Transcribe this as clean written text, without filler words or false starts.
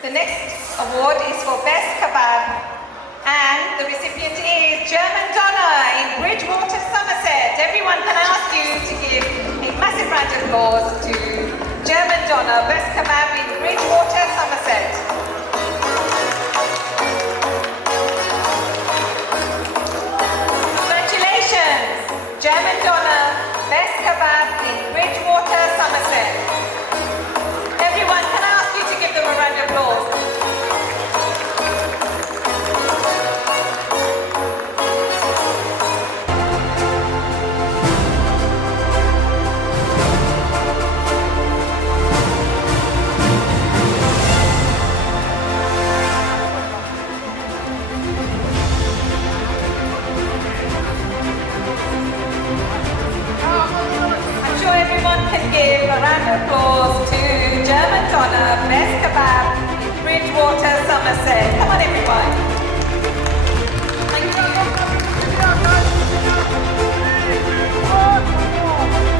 The next award is for Best Kebab, and the recipient is German Donna in Bridgewater, Somerset. Everyone, can I ask you to give a massive round of applause to German Donna, Best Kebab in Bridgewater, Somerset. Congratulations, German Donna, Best Kebab in Bridgewater, Somerset. Everyone, can I ask you to give them a round of applause? I'm sure everyone can give a round of applause to German Donna, Best Kebab in Bridgewater, Somerset. Come on everyone.